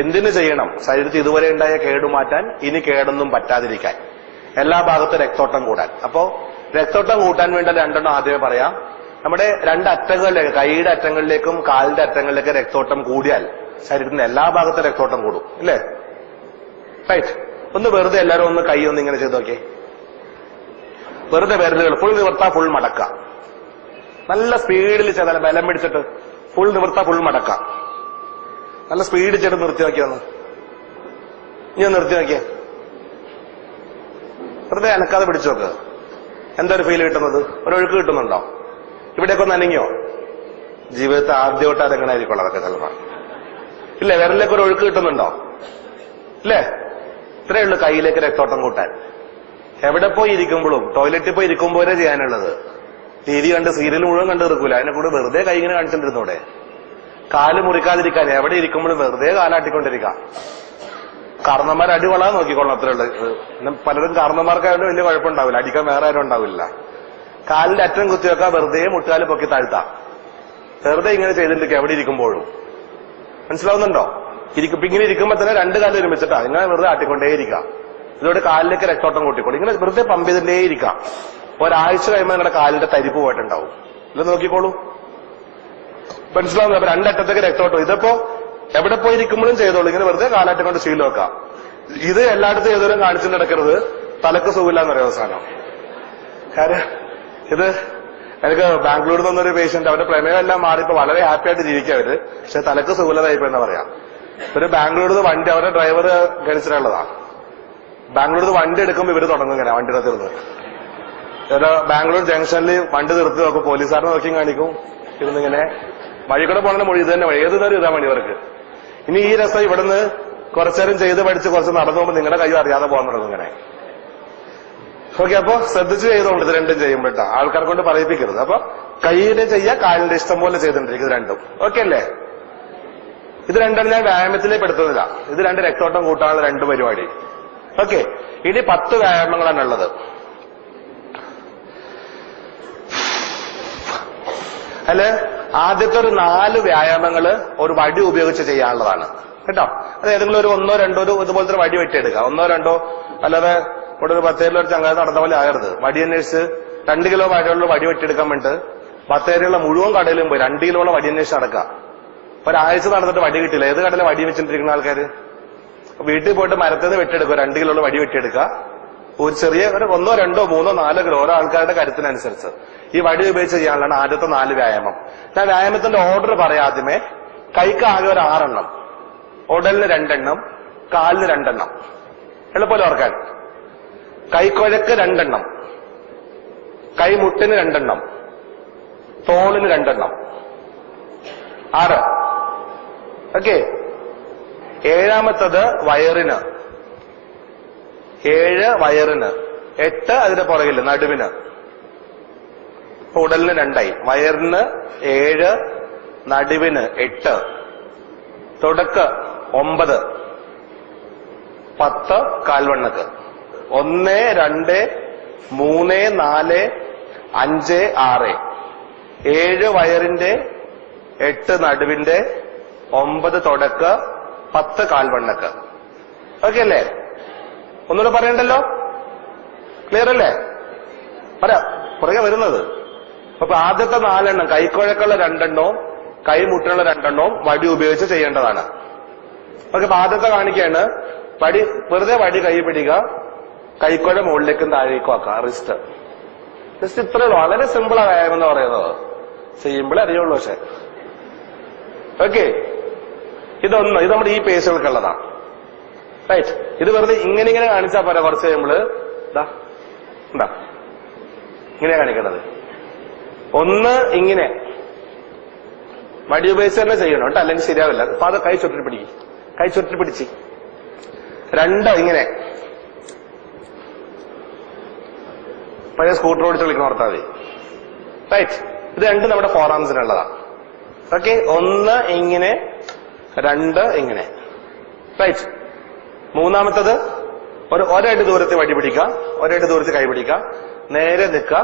എന്തിനു ചെയ്യണം? ശരീരത്തിൽ ഇതുവരെ ഉണ്ടായ കേടുമാറ്റാൻ, ഇനി കേടൊന്നും പറ്റാതിരിക്കാൻ, എല്ലാ ഭാഗത്തും രക്തോട്ടം കൂടാൻ. അപ്പോ രക്തോട്ടം കൂട്ടാൻ വേണ്ട രണ്ടെണ്ണം ആദ്യമേ പറയാം. നമ്മുടെ രണ്ടറ്റങ്ങളിലേക്ക്, കൈയുടെ അറ്റങ്ങളിലേക്കും കാലിന്റെ അറ്റങ്ങളിലേക്കും രക്തോട്ടം കൂടിയാൽ ശരീരത്തിന്റെ എല്ലാ ഭാഗത്തും രക്തോട്ടം കൂടും, ഇല്ലേ? റൈറ്റ്. ഒന്ന് വെറുതെ എല്ലാവരും ഒന്ന് കൈ ഒന്ന് ഇങ്ങനെ ചെയ്ത് നോക്കിയേ. വെറുതെ വിരലുകൾ ഫുൾ നിവർത്താ, ഫുൾ മടക്ക. നല്ല സ്പീഡിൽ ചെയ്താൽ ബലം പിടിച്ചിട്ട് ഫുൾ നിവർത്താ, ഫുൾ മടക്ക. നല്ല സ്പീഡിൽ ചെയ്ത് നിർത്തി നോക്കിയൊന്ന്. ഇനി ഒന്ന് നിർത്തി നോക്കിയേ. വെറുതെ അനക്കാതെ പിടിച്ചു നോക്ക്. എന്താ ഒരു ഫീൽ കിട്ടുന്നത്? ഒരൊഴുക്ക് കിട്ടുന്നുണ്ടോ? ഇവിടെയൊക്കെ ഒന്ന് അനങ്ങിയോ? ജീവിതത്തെ ആദ്യമായിട്ട് അതെങ്ങനെ ആയിരിക്കും അതൊക്കെ ചിലപ്പോൾ, ഇല്ലേ? വിരലിലേക്ക് ഒരു ഒഴുക്ക് കിട്ടുന്നുണ്ടോ? ഇല്ലേ? ഇത്രയേ ഉള്ളൂ കയ്യിലേക്ക് രക്തോട്ടം കൂട്ടാൻ. എവിടെ പോയി ഇരിക്കുമ്പോഴും, ടോയ്ലറ്റിൽ പോയി ഇരിക്കുമ്പോഴേ ചെയ്യാനുള്ളത്. TV കണ്ട് സീരിയൽ മുഴുവൻ കണ്ടു തീർക്കൂല. അതിനെ കൂടെ വെറുതെ കൈ ഇങ്ങനെ കാണിച്ചിട്ടിരുന്നൂടെ? കാല് മുറിക്കാതിരിക്കാൻ എവിടെ ഇരിക്കുമ്പോഴും വെറുതെ കാലാട്ടിക്കൊണ്ടിരിക്കാം. കാരണന്മാർ അടി കൊള്ളാൻ നോക്കിക്കൊള്ളാം, അത്രേ ഉള്ളൂ. പലരും കാരണന്മാർക്കായാലും വലിയ കുഴപ്പമുണ്ടാവില്ല, അടിക്കാൻ വേറെ ആരും ഉണ്ടാവില്ല. കാലിന്റെ അറ്റം കുത്തിവെക്കാൻ, വെറുതെ മുട്ടുകാല് പൊക്കി താഴ്ത്താം. വെറുതെ ഇങ്ങനെ ചെയ്തിട്ടിരിക്കുക എവിടെ ഇരിക്കുമ്പോഴും. മനസ്സിലാവുന്നുണ്ടോ? ഇങ്ങനെ ഇരിക്കുമ്പോ തന്നെ രണ്ട് കാലം ഒരുമിച്ചിട്ടാ ഇങ്ങനെ വെറുതെ ആട്ടിക്കൊണ്ടേയിരിക്കാം. ഇതോടെ കാലിലേക്ക് രക്തോട്ടം കൂട്ടിക്കോളൂ. ഇങ്ങനെ വെറുതെ പമ്പ് ചെയ്തിട്ടേയിരിക്കാം. ഒരാഴ്ച കഴിയുമ്പോൾ നിങ്ങളുടെ കാലിന്റെ തരിപ്പ് പോയിട്ടുണ്ടാവും. ഇത് നോക്കിക്കോളൂ. മനസ്സിലാവുന്നു? അപ്പൊ രണ്ടറ്റത്തേക്ക് രക്തോട്ടം. ഇതിപ്പോ എവിടെ പോയിരിക്കുമ്പോഴും ചെയ്തോളൂ. ഇങ്ങനെ വെറുതെ കാലാട്ടിക്കൊണ്ട് ശീലം വെക്കാം. ഇത് എല്ലായിടത്തും ഏതൊരു കാണിച്ചിട്ട് നടക്കരുത്. തലക്ക് സുഖമില്ലാന്ന് പറയുന്ന സാധനം. കാര്യം ഇത് എനിക്ക് ബാംഗ്ലൂരിൽ നിന്നൊരു പേഷ്യന്റ്, അവരുടെ പ്രമേയം എല്ലാം മാറിയപ്പോ വളരെ ഹാപ്പി ആയിട്ട് ജീവിക്കുക അവര്. പക്ഷെ തലക്ക് സുഖമില്ലാതായിപ്പോ എന്നാ പറയാം. ഒരു ബാംഗ്ലൂരിൽ നിന്ന് വണ്ടി, അവരുടെ ഡ്രൈവർ ഗണിച്ചിട്ടുള്ളതാ. ബാംഗ്ലൂരിൽ നിന്ന് വണ്ടി എടുക്കുമ്പോൾ ഇവര് തുടങ്ങും ഇങ്ങനെ വണ്ടി തീർന്ന്. ബാംഗ്ലൂർ ജംഗ്ഷനിൽ വണ്ടി നിർത്തി നോക്കും, പോലീസുകാരനെ നോക്കി കാണിക്കും. ഇരുന്നിങ്ങനെ വഴി കൂടെ പോകണ മൊഴി ഇത് തന്നെ വഴി, ഏത് തരം ഇതാ മണി ഇവർക്ക്. ഇനി ഈ രസം ഇവിടുന്ന് കുറച്ചേരം ചെയ്ത് പഠിച്ച് കുറച്ച് നടന്നു പോകുമ്പോൾ നിങ്ങളുടെ കൈ അറിയാതെ പോകാൻ തുടങ്ങും ഇങ്ങനെ. ഓക്കെ, അപ്പൊ ശ്രദ്ധിച്ച് ചെയ്തോണ്ട് ഇത് രണ്ടും ചെയ്യുമ്പോഴാ, ആൾക്കാരെ കൊണ്ട് പറയിപ്പിക്കരുത്. അപ്പൊ കൈയിന്റെ ചെയ്യാ, കാലിന്റെ ഇഷ്ടം പോലെ ചെയ്തിട്ടിരിക്കും. ഇത് രണ്ടും ഓക്കെ അല്ലേ? ഇത് രണ്ടും ഞാൻ വ്യായാമത്തിലേക്ക് പെടുത്തുന്നില്ല. ഇത് രണ്ട് രക്തോട്ടം കൂട്ടാനുള്ള രണ്ട് പരിപാടി. ഓക്കെ, ഇനി 10 വ്യായാമങ്ങളാണ് ഉള്ളത്. അല്ലെ ആദ്യത്തെ ഒരു 4 വ്യായാമങ്ങള് ഒരു വടി ഉപയോഗിച്ച് ചെയ്യാനുള്ളതാണ് കേട്ടോ. അത് ഏതെങ്കിലും ഒരു 1 2 ഇതുപോലത്തെ വടി വെട്ടിയെടുക്കുക. 1 2 അല്ലാതെ ഇവിടെ ഒരു 10 ഒരു ചങ്ങാതി നടന്ന പോലെ ആകരുത്. വടി അന്വേഷിച്ച് 2 കിലോ വടിയുള്ള വടി വെട്ടിയെടുക്കാൻ വേണ്ടിട്ട് 10 മുഴുവൻ കടയിലും പോയി 2 കിലോയുള്ള വടി അന്വേഷിച്ച് നടക്കുക. ഒരാഴ്ച നടന്നിട്ട് വടി കിട്ടില്ല. ഏത് കടയിലെ വടി വെച്ചിട്ടിരിക്കുന്ന ആൾക്കാര് വീട്ടിൽ പോയിട്ട് മരത്തിൽ നിന്ന് വെട്ടിയെടുക്കുക. 2 കിലോയുള്ള വടി വെട്ടിയെടുക്കുക. ഒരു ചെറിയ ഒരു 1 2 3 4 കിലോ ഓരോ ആൾക്കാരുടെ കരുത്തിനനുസരിച്ച് ഈ വടി ഉപയോഗിച്ച് ചെയ്യാനുള്ളതാണ് ആദ്യത്തെ 4 വ്യായാമം. ഞാൻ വ്യായാമത്തിന്റെ ഓർഡർ പറയാം. ആദ്യമേ കൈക്ക് ആകെ ഒരു 6 എണ്ണം, ഉടലിന് 2 എണ്ണം, കാലിന് 2 എണ്ണം. എളുപ്പമല്ലോ ഓർക്കാൻ. കൈക്കൊഴക്ക് 2 എണ്ണം, കൈമുട്ടിന് 2 എണ്ണം, തോളിന് 2 എണ്ണം. 6. ഓക്കെ. 7ാമത്തത് വയറിന്, 7 വയറിന്, 8 അതിന്റെ പുറകില് നടുവിന്. ഉടലിന് 2ആയി. വയറിന് 7, നടുവിന് 8, തുടക്ക് 9, 10 കാൽവണ്ണക്ക്. 1 2 3 4 5 6. 7 വയറിന്റെ, 8 നടുവിന്റെ, 9 തുടക്ക്, 10 കാൽവണ്ണക്ക്. ഓക്കെ അല്ലേ? ഒന്നുകൂടെ പറയണ്ടല്ലോ? ക്ലിയർ അല്ലേ? പറയാം, പുറകെ വരുന്നത്. അപ്പൊ ആദ്യത്തെ 4 എണ്ണം കൈക്കുഴക്കുള്ള 2 എണ്ണവും കൈമുട്ടിനുള്ള 2 എണ്ണവും വടി ഉപയോഗിച്ച് ചെയ്യേണ്ടതാണ്. ഓക്കെ, അപ്പൊ ആദ്യത്തെ കാണിക്കാണ്. വടി വെറുതെ വടി കൈ പിടിക്കുക, കൈക്കുഴ മുകളിലേക്കും താഴേക്കും ആക്കുക. റിസ്റ്റ് ഇത്രേ ഉള്ളൂ. വളരെ സിമ്പിളാ വ്യായാമം എന്ന് പറയുന്നത്. ചെയ്യുമ്പോഴേ അറിയുള്ളൂ. പക്ഷെ ഓക്കെ, ഇത് നമ്മുടെ ഈ പേശുകൾക്കുള്ളതാണ്. റൈറ്റ്. ഇത് വെറുതെ ഇങ്ങനെ കാണിച്ചാൽ പോരാ. കുറച്ച് കഴിയുമ്പോൾ എന്താ ഇങ്ങനെയാ കാണിക്കണത്. 1 ഇങ്ങനെ വടി ഉപയോഗിച്ച് തന്നെ ചെയ്യണം കേട്ടോ, അല്ലെങ്കിൽ ശരിയാവില്ല. അപ്പൊ അത് കൈ ചുറ്റി പിടിക്കും, കൈ ചുറ്റി പിടിച്ച്. 2 ഇങ്ങനെ പഴയ സ്കൂട്ടർ ഓടിച്ച് വിളിക്കുന്ന ഓർത്താൽ മതി. റൈറ്റ്. ഇത് 2 നമ്മുടെ ഫോറാംസിനുള്ളതാ. ഓക്കെ. 1 ഇങ്ങനെ, 2 ഇങ്ങനെ. റൈറ്റ്. 3ാമത്തത് ഒരടി ദൂരത്തിൽ വടി പിടിക്കുക, ഒരടി ദൂരത്തിൽ കൈ പിടിക്കുക, നേരെ നിൽക്കുക,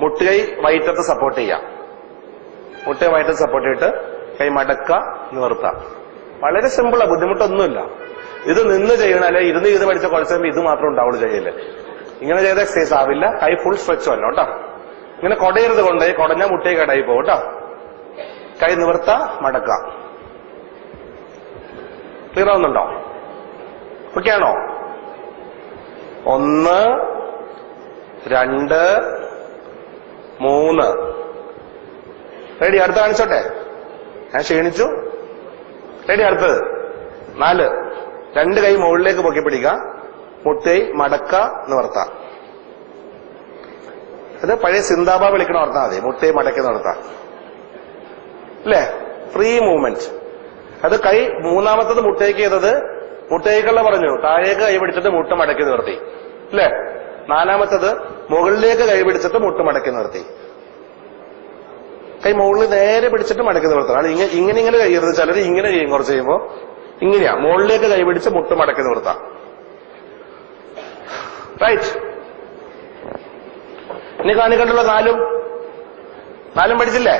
മുട്ടുകൈ വയറ്റത്ത് സപ്പോർട്ട് ചെയ്യുക. മുട്ടുകൈ വയറ്റത്ത് സപ്പോർട്ട് ചെയ്തിട്ട് കൈ മടക്കുക, നിവർത്തുക. വളരെ സിമ്പിളാ, ബുദ്ധിമുട്ടൊന്നുമില്ല. ഇത് നിന്ന് ചെയ്യണല്ലേ, ഇരുന്ന് ചെയ്ത് പഠിച്ച കുറച്ചുമ്പോൾ ഇത് മാത്രം ഉണ്ടാവുള്ളൂ ചെയ്യല്ലേ. ഇങ്ങനെ ചെയ്ത എക്സസൈസ് ആവില്ല. കൈ ഫുൾ സ്ട്രെച്ച് വല്ലോ കേട്ടോ. ഇങ്ങനെ കൊടയരുത്, കൊണ്ടേ കൊടഞ്ഞ മുട്ടേ കടായി പോകും കേട്ടോ. കൈ നിവർത്ത, മടക്ക. ക്ലിയർ ആവുന്നുണ്ടോ? ഓക്കെ ആണോ? 1 2 3 റെഡി. അടുത്ത കാണിച്ചോട്ടെ, ഞാൻ ക്ഷീണിച്ചു. റെഡി. അടുത്തത് 4. 2 കൈ മുകളിലേക്ക് പൊക്കി പിടിക്കുക, മുട്ടൈ മടക്ക, നിവർത്ത. അത് പഴയ സിന്താബ വിളിക്കണ ഓർത്താൽ മതി. മുട്ടൈ മടക്കി നിവർത്താം അല്ലേ? Free movement. അത് കൈ മൂന്നാമത്തത് മുട്ടേക്ക് ചെയ്തത് മുട്ടേക്കുള്ള പറഞ്ഞു, താഴേക്ക് കൈ പിടിച്ചിട്ട് മുട്ട മടക്കി നിർത്തി അല്ലേ? നാലാമത്തത് മുകളിലേക്ക് കൈ പിടിച്ചിട്ട് മുട്ട മടക്കി നിർത്തി. കൈ മുകളിൽ നേരെ പിടിച്ചിട്ട് മടക്കി നിർത്തണം. അത് ഇങ്ങനെ ഇങ്ങനെ കൈയരുത്. ചിലർ ഇങ്ങനെ ചെയ്യും, കുറച്ച് ചെയ്യുമ്പോ ഇങ്ങനെയാ. മുകളിലേക്ക് കൈ പിടിച്ച് മുട്ട മടക്കി നിർത്താം. റൈറ്റ്. ഇനി കാണിക്കണ്ടല്ലോ 4 പഠിച്ചില്ലേ?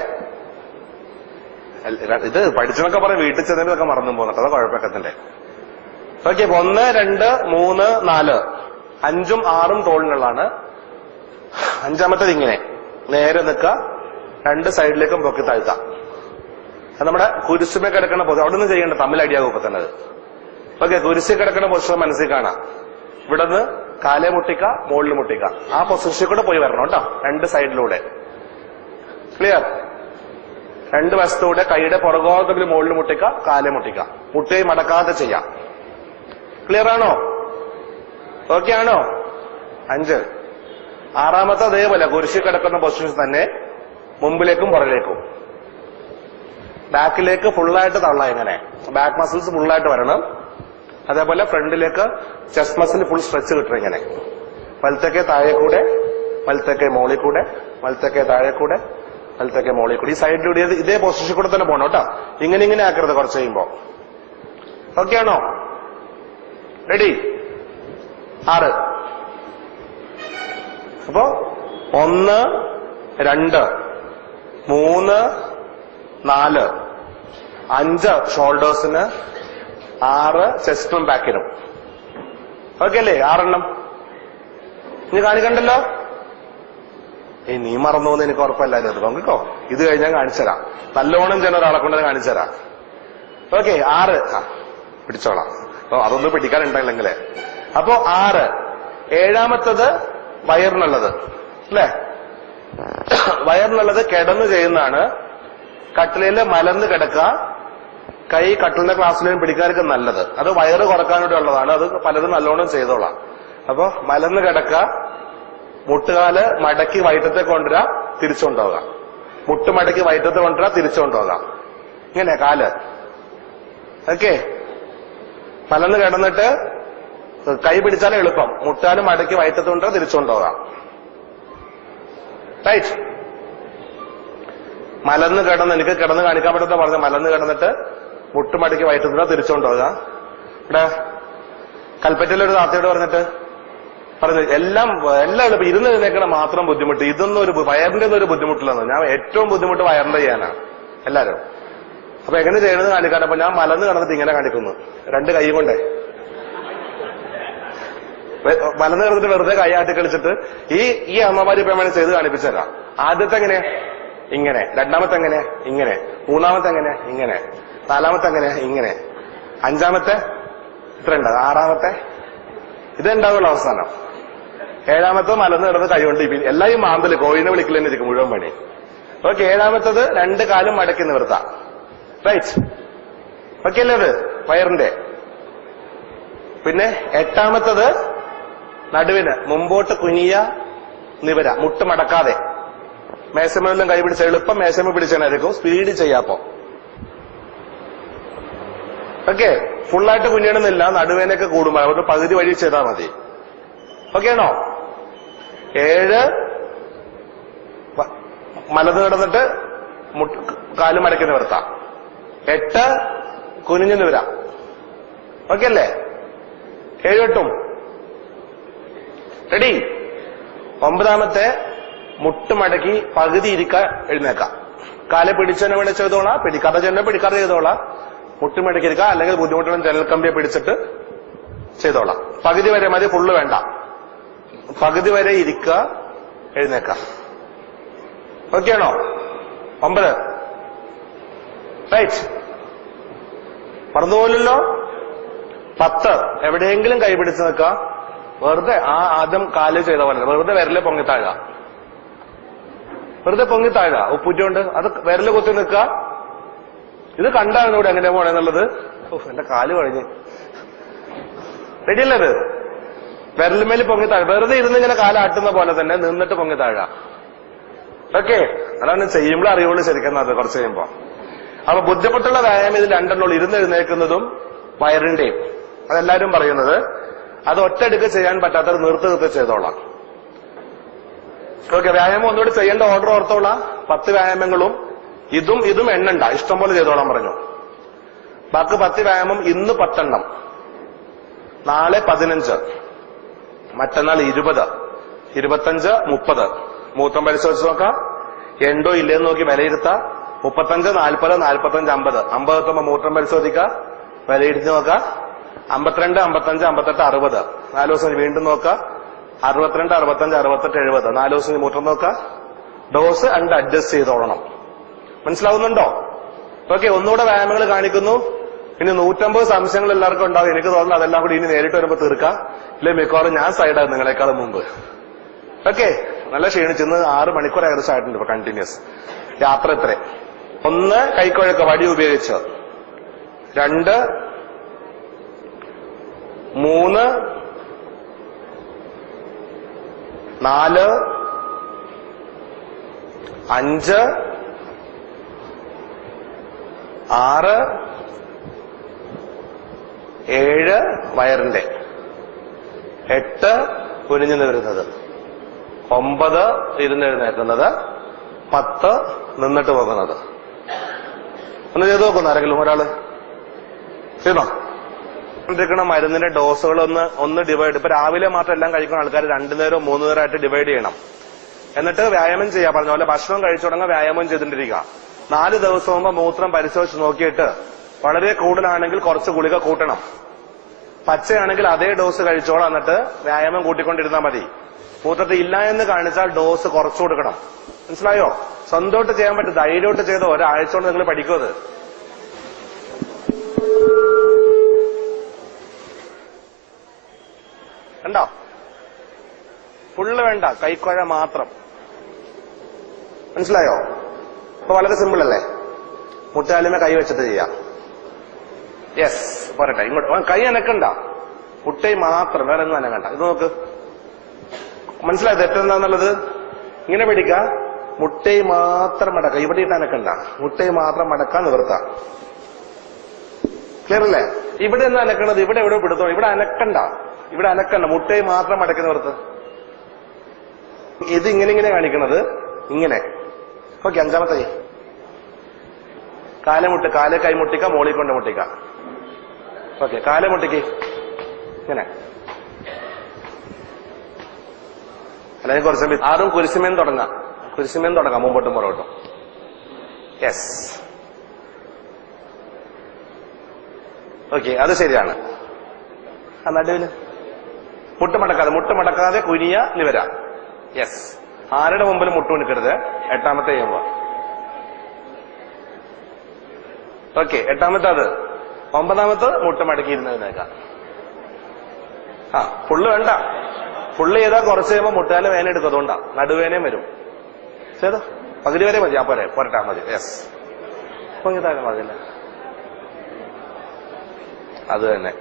ഇത് പഠിച്ചെന്നൊക്കെ പറയും, വീട്ടിൽ ചെന്നതൊക്കെ മറന്നു പോകുന്നുണ്ട്. അത് കുഴപ്പക്കത്തിന്റെ. ഓക്കെ. 1 2 3 4 5ഉം 6ഉം തോളിനുള്ളതാണ്. 5ാമത്തേത് ഇങ്ങനെ നേരെ നിൽക്കുക, 2 സൈഡിലേക്കും പൊക്കി താഴ്ത്താം. അത് നമ്മുടെ കുരിശുമേ കിടക്കുന്ന പൊസിഷൻ. അവിടെ നിന്ന് ചെയ്യേണ്ട, തമ്മിൽ അടിയാകും ഇപ്പൊ തന്നെ. ഓക്കെ. കുരിശിൽ കിടക്കുന്ന പൊസിഷൻ മനസ്സിൽ കാണാം. ഇവിടെ നിന്ന് കാലേ മുട്ടിക്ക, മുകളിൽ മുട്ടിക്ക. ആ പൊസിഷനിൽ കൂടെ പോയി വരണം കേട്ടോ, 2 സൈഡിലൂടെ. ക്ലിയർ? 2 വശത്തൂടെ കൈയുടെ പുറകോട്ടെങ്കിലും മുകളിൽ മുട്ടിക്ക, കാലേ മുട്ടിക്ക. മുട്ടയെ മടക്കാതെ ചെയ്യാം. ക്ലിയർ ആണോ? ഓക്കെ ആണോ? 5. 6ാമത്തെ അതേപോലെ കുരിശിൽ കിടക്കുന്ന പൊസിഷൻ തന്നെ, മുമ്പിലേക്കും പുറകിലേക്കും. ബാക്കിലേക്ക് ഫുള്ളായിട്ട് തള്ളാം. ഇങ്ങനെ ബാക്ക് മസിൽസ് ഫുള്ളായിട്ട് വരണം. അതേപോലെ ഫ്രണ്ടിലേക്ക് ചെസ്റ്റ് മസിൽ ഫുൾ സ്ട്രെച്ച് കിട്ടണം. ഇങ്ങനെ വലത്തേക്കെ താഴെ കൂടെ, വലത്തേക്കെ മോളിൽ കൂടെ, വലത്തേക്കെ താഴെ കൂടെ, വലത്തേക്കെ മോളിൽ കൂടെ. ഈ സൈഡിലൂടെ ഇതേ പൊസിഷൻ കൂടെ തന്നെ പോകണം കേട്ടോ. ഇങ്ങനെ ആക്കരുത് കുറച്ച് കഴിയുമ്പോ. ഓക്കെ ആണോ? റെഡി? 6. അപ്പോ 1 2 3 4 5 ഷോൾഡേഴ്സിന്, 6 ചെസ്റ്റും ബാക്കിനും. ഓക്കെ അല്ലേ? 6 എണ്ണം. ഇനി കാണിക്കണ്ടല്ലോ. നീ മറന്നു പോകുന്ന എനിക്ക് ഉറപ്പല്ലായിരുന്നു. അത് നോക്കിക്കോ, ഇത് കഴിഞ്ഞാൽ കാണിച്ചുതരാം. നല്ലോണം ചെയ്യുന്ന ഒരാളെ കൊണ്ട് കാണിച്ചുതരാം. ഓക്കെ. 6 പിടിച്ചോളാം. അതൊന്നും പിടിക്കാനുണ്ടെങ്കിലേ. അപ്പോ 6. 7ാമത്തത് വയറിനുള്ളത് അല്ലേ? വയറിനുള്ളത് കിടന്ന് ചെയ്യുന്നതാണ്. കട്ടിലയിൽ മലന്ന് കിടക്കുക, കൈ കട്ടിലിന്റെ ക്ലാസ്സിലും പിടിക്കാനൊക്കെ നല്ലത്. അത് വയറ് കുറക്കാനൂടെ ഉള്ളതാണ്. അത് പലതും നല്ലോണം ചെയ്തോളാം. അപ്പൊ മലന്ന് കിടക്കുക, മുട്ടുകാല് മടക്കി വയറ്റത്തെ കൊണ്ടുവരാ, തിരിച്ചുകൊണ്ടുപോകാം. മുട്ട് മടക്കി വയറ്റത്തെ കൊണ്ടുവരാ, തിരിച്ചുകൊണ്ടുപോകാം. ഇങ്ങനെ കാല്. ഓക്കെ. മലന്ന് കിടന്നിട്ട് കൈ പിടിച്ചാലും എളുപ്പം. മുട്ടാലും മടക്കി വയറ്റത്തെ കൊണ്ടുവരാ, തിരിച്ചുകൊണ്ടുപോകാം. റൈറ്റ്. മലന്ന് കിടന്ന്, എനിക്ക് കിടന്ന് കാണിക്കാൻ പറ്റുന്ന പറഞ്ഞു, മലന്ന് കിടന്നിട്ട് മുട്ടുമടക്കി വയറ്റുന്ന തിരിച്ചുകൊണ്ടുപോകുക. ഇവിടെ കൽപ്പറ്റയിലൊരു താത്തയോട് പറഞ്ഞു എല്ലാം എളുപ്പം, ഇരുന്ന് എഴുന്നേക്കണം മാത്രം ബുദ്ധിമുട്ട്. ഇതൊന്നും ഒരു വയറിന്റെ ഒന്നും ഒരു ബുദ്ധിമുട്ടില്ലെന്ന്. ഞാൻ ഏറ്റവും ബുദ്ധിമുട്ട് വയറിന്റെ ചെയ്യാനാണ് എല്ലാരും. അപ്പൊ എങ്ങനെ ചെയ്യണമെന്ന് കാണിക്കാൻ. അപ്പൊ ഞാൻ മലന്ന് കിടന്നിട്ട് ഇങ്ങനെ കാണിക്കുന്നു, 2 കൈ കൊണ്ടേ. മലന്ന് കിടന്നിട്ട് വെറുതെ കൈ ആട്ടി കളിച്ചിട്ട് ഈ അമ്മമാര് ഇപ്പൊ വേണേൽ ചെയ്ത് കാണിപ്പിച്ചു തരാം. ആദ്യത്തെ എങ്ങനെ? ഇങ്ങനെ. 2ാമത്തെ എങ്ങനെ? ഇങ്ങനെ. 3ാമത്തെ എങ്ങനെ? ഇങ്ങനെ. 4ാമത്തെ എങ്ങനെ? ഇങ്ങനെ. 5ാമത്തെ ഇത്ര ഉണ്ട്. 6ാമത്തെ ഇതുണ്ടാവുള്ള അവസാനം. 7ാമത്തെ മലന്ന് കിടന്ന് കൈകൊണ്ട് എല്ലാം ഈ മാന്തല് കോഴിനെ വിളിക്കൽ തന്നെ ഇരിക്കും മുഴുവൻ പണി. ഓക്കെ. 7ാമത്തത് 2 കാലും മടക്കി നിവർത്താം. റൈറ്റ്. ഓക്കെ അല്ലേ? അത് വയറിന്റെ. പിന്നെ 8ാമത്തത് നടുവിന് മുമ്പോട്ട് കുനിയ, നിവര, മുട്ട് മടക്കാതെ. മേശമെല്ലാം കൈ പിടിച്ച എളുപ്പം മേശമ പിടിച്ചായിരിക്കും. സ്പീഡ് ചെയ്യാപ്പോ. ഓക്കെ. ഫുള്ളായിട്ട് കുനിയണമെന്നില്ല, നടുവേനൊക്കെ കൂടുമ്പോൾ അവർക്ക് പകുതി വഴി ചെയ്താൽ മതി. ഓക്കെ ആണോ? 7 മലന്ന് കിടന്നിട്ട് കാല് മടക്കി നിവർത്താം. 8 കുനിഞ്ഞു നിവരാം. ഓക്കെ അല്ലേ? 7 8ഉം റെഡി. 9ാമത്തെ മുട്ട് മടക്കി പകുതി ഇരിക്കാൻ എഴുന്നേക്കാം. കാലെ പിടിച്ചെന്നെ വേണേ ചെയ്തോളാം, പിടിക്കാതെ ചെന്നെ പിടിക്കാതെ ചെയ്തോളാം. മുട്ടുമടക്കിയിരിക്കുക, അല്ലെങ്കിൽ ബുദ്ധിമുട്ടുള്ള ജനൽ കമ്പിയെ പിടിച്ചിട്ട് ചെയ്തോളാം. പകുതി വരെ മതി, ഫുള്ള് വേണ്ട. പകുതി വരെ ഇരിക്കുക, എഴുന്നേക്കാം. ഓക്കെ ആണോ? 9 റൈറ്റ്. മറന്നുപോലല്ലോ. 10 എവിടെയെങ്കിലും കൈപിടിച്ച് നിൽക്കുക. വെറുതെ ആദ്യം കാല് ചെയ്ത പോലെ വെറുതെ വിരല് പൊങ്ങിത്താഴുക. വെറുതെ പൊങ്ങിത്താഴുക ഉപ്പൂറ്റുകൊണ്ട്. അത് വിരല് കുത്തി നിൽക്കുക. ഇത് കണ്ടായിരുന്നു ഇവിടെ എങ്ങനെ പോണെന്നുള്ളത്. എന്റെ കാല് കഴിഞ്ഞ് റെഡിയല്ലേ? ഇത് വിരലുമേല് പൊങ്ങിത്താഴുക. വെറുതെ ഇരുന്ന് ഇങ്ങനെ കാലാട്ടുന്ന പോലെ തന്നെ നിന്നിട്ട് പൊങ്ങിത്താഴുക. ഓക്കെ, അതാണ് ചെയ്യുമ്പോൾ അറിയുള്ളൂ ശരിക്കും. അത് കുറച്ച് കഴിയുമ്പോ. അപ്പൊ ബുദ്ധിമുട്ടുള്ള വ്യായാമം ഇത് രണ്ടെണ്ണുള്ളൂ, ഇരുന്നെഴുന്നേൽക്കുന്നതും വയറിന്റെയും. അതെല്ലാരും പറയുന്നത്. അത് ഒറ്റയടിക്ക് ചെയ്യാൻ പറ്റാത്തത് നിർത്തി ചെയ്തോളാം. ഓക്കെ, വ്യായാമം ഒന്നുകൂടി ചെയ്യേണ്ട ഓർഡർ ഓർത്തോളാം. 10 വ്യായാമങ്ങളും ഇതും എണ്ണണ്ട, ഇഷ്ടം പോലെ ചെയ്തോളാൻ പറഞ്ഞു. ബാക്കി 10 വ്യായാമം ഇന്ന് 10 എണ്ണം, നാളെ 15, മറ്റന്നാൾ 20, 25, 30. മൂത്രം പരിശോധിച്ച് നോക്കാം, എണ്ടോ ഇല്ലേന്ന് നോക്കി വിലയിരുത്താം. 35, 40, 45, 50. 50 എത്തുമ്പോ മൂത്രം പരിശോധിക്കുക, വിലയിരുത്തി നോക്കാം. 52, 55, 58, 60. 4 ദിവസം വീണ്ടും നോക്കുക. 62, 65, 68, 70. 4 ദിവസം മൂത്രം നോക്കുക. ഡോസ് അഡ്ജസ്റ്റ് ചെയ്തോളണം. മനസ്സിലാവുന്നുണ്ടോ? ഓക്കെ, ഒന്നുകൂടെ വ്യായാമങ്ങൾ കാണിക്കുന്നു. ഇനി 150 സംശയങ്ങൾ എല്ലാവർക്കും ഉണ്ടാവും. എനിക്ക് തോന്നുന്നു അതെല്ലാം കൂടി ഇനി നേരിട്ട് വരുമ്പോ തീർക്കാം. ഇല്ലേ മിക്കവാറും ഞാൻ സൈഡാണ് നിങ്ങളെക്കാളും മുമ്പ്. ഓക്കെ, നല്ല ക്ഷീണിച്ചിന്ന് 6 മണിക്കൂർ ഏകദേശം ആയിട്ടുണ്ട് ഇപ്പൊ കണ്ടിന്യൂസ് യാത്ര. ഇത്ര 1 കൈക്കുഴക്ക വടി ഉപയോഗിച്ച്, 2, 3, 4, 5, 6, 7 വയറിന്റെ, 8 കുനിഞ്ഞു നിവരുന്നത്, 9 ഇരുന്നെഴുന്നേക്കുന്നത്, 10 നിന്നിട്ട് പോകുന്നത്. ഒന്ന് ചെയ്തു നോക്കുന്നു ആരെങ്കിലും ഒരാള് ചെയ്തോ? മരുന്നിന്റെ ഡോസുകൾ ഒന്ന് ഡിവൈഡ്. ഇപ്പൊ രാവിലെ മാത്രം എല്ലാം കഴിക്കുന്ന ആൾക്കാർ 2 നേരമോ 3 നേരമായിട്ട് ഡിവൈഡ് ചെയ്യണം. എന്നിട്ട് വ്യായാമം ചെയ്യാൻ പറഞ്ഞ പോലെ ഭക്ഷണം കഴിച്ചു തുടങ്ങാൻ വ്യായാമം ചെയ്തിട്ടിരിക്കുക. 4 ദിവസം മുമ്പ് മൂത്രം പരിശോധിച്ച് നോക്കിയിട്ട് വളരെ കൂടുതലാണെങ്കിൽ കുറച്ച് ഗുളിക കൂട്ടണം. പച്ചയാണെങ്കിൽ അതേ ഡോസ് കഴിച്ചോളാം. എന്നിട്ട് വ്യായാമം കൂട്ടിക്കൊണ്ടിരുന്നാൽ മതി. മൂത്രത്തിൽ ഇല്ല എന്ന് കാണിച്ചാൽ ഡോസ് കുറച്ചു കൊടുക്കണം. മനസ്സിലായോ? സ്വന്തമായിട്ട് ചെയ്യാൻ പറ്റും. ധൈര്യമായിട്ട് ചെയ്തോ. ഒരാഴ്ച കൊണ്ട് നിങ്ങൾ പഠിക്കും. അത് കണ്ടോ? ഫുള്ള് വേണ്ട, കൈക്കുഴ മാത്രം. മനസ്സിലായോ? അപ്പൊ വളരെ സിമ്പിൾ അല്ലേ? മുട്ടാലുമേ കൈ വെച്ചിട്ട് ചെയ്യാം. യെസ്, പോരട്ടെ. ഇങ്ങോട്ട് കൈ അനക്കണ്ട, മുട്ടൈ മാത്രം, വേറെ ഒന്നും അനക്കണ്ട. ഇത് നോക്ക്, മനസ്സിലായത് തെറ്റെന്താന്നുള്ളത്? ഇങ്ങനെ പിടിക്ക, മുട്ടൈ മാത്രം മടക്ക. ഇവിടെ ഇട്ട് അനക്കണ്ട, മുട്ടൈ മാത്രം മടക്കാൻ നിവർത്താം. ക്ലിയർ അല്ലേ? ഇവിടെ എന്താ അനക്കണത്? ഇവിടെ എവിടെ പിടുത്തോ? ഇവിടെ അനക്കണ്ട, ഇവിടെ അനക്കണ്ട, മുട്ടൈ മാത്രം മടക്കി നിവർത്ത്. ഇത് ഇങ്ങനെ കാണിക്കണത് ഇങ്ങനെ. ഓക്കെ, 5ാമത്തെ കാലുമുട്ട്, കാല് കൈ മുട്ടിക്ക, മോളി കൊണ്ട് മുട്ടിക്ക. ഓക്കെ, കാല് മുട്ടിക്ക് ഇങ്ങനെ. അല്ലെങ്കിൽ കുറച്ച് ആറും കുരിശുമേന്ന് തുടങ്ങാം. കുരിശുമേന്ന് തുടങ്ങാം, മുമ്പോട്ടും പുറകോട്ടും. യെസ്, ഓക്കെ, അത് ശരിയാണ്. നടുവിന് മുട്ട് മടക്കാതെ കുനിയ നിവര. യെസ്, ആരുടെ മുമ്പിൽ മുട്ട് നിൽക്കരുത്. 8ാമത്തെ ചെയ്യുമ്പോ. ഓക്കെ, 8ാമത്തെ അത്. 9ാമത്തെ മുട്ട് മടക്കിയിരുന്നതിനേക്കാം. ഫുള്ള് വേണ്ട. ഫുള്ള് ചെയ്താൽ കുറച്ച് കഴിയുമ്പോൾ മുട്ടാല് വേന എടുക്കും. അതുകൊണ്ടാ നടുവേനയും വരും. ചെയ്തോ, പകുതി വരെ മതി. പോരട്ടാ മതി. യെസ്, പൊങ്ങിത്താഴെ മതിയല്ലേ? അത് തന്നെ.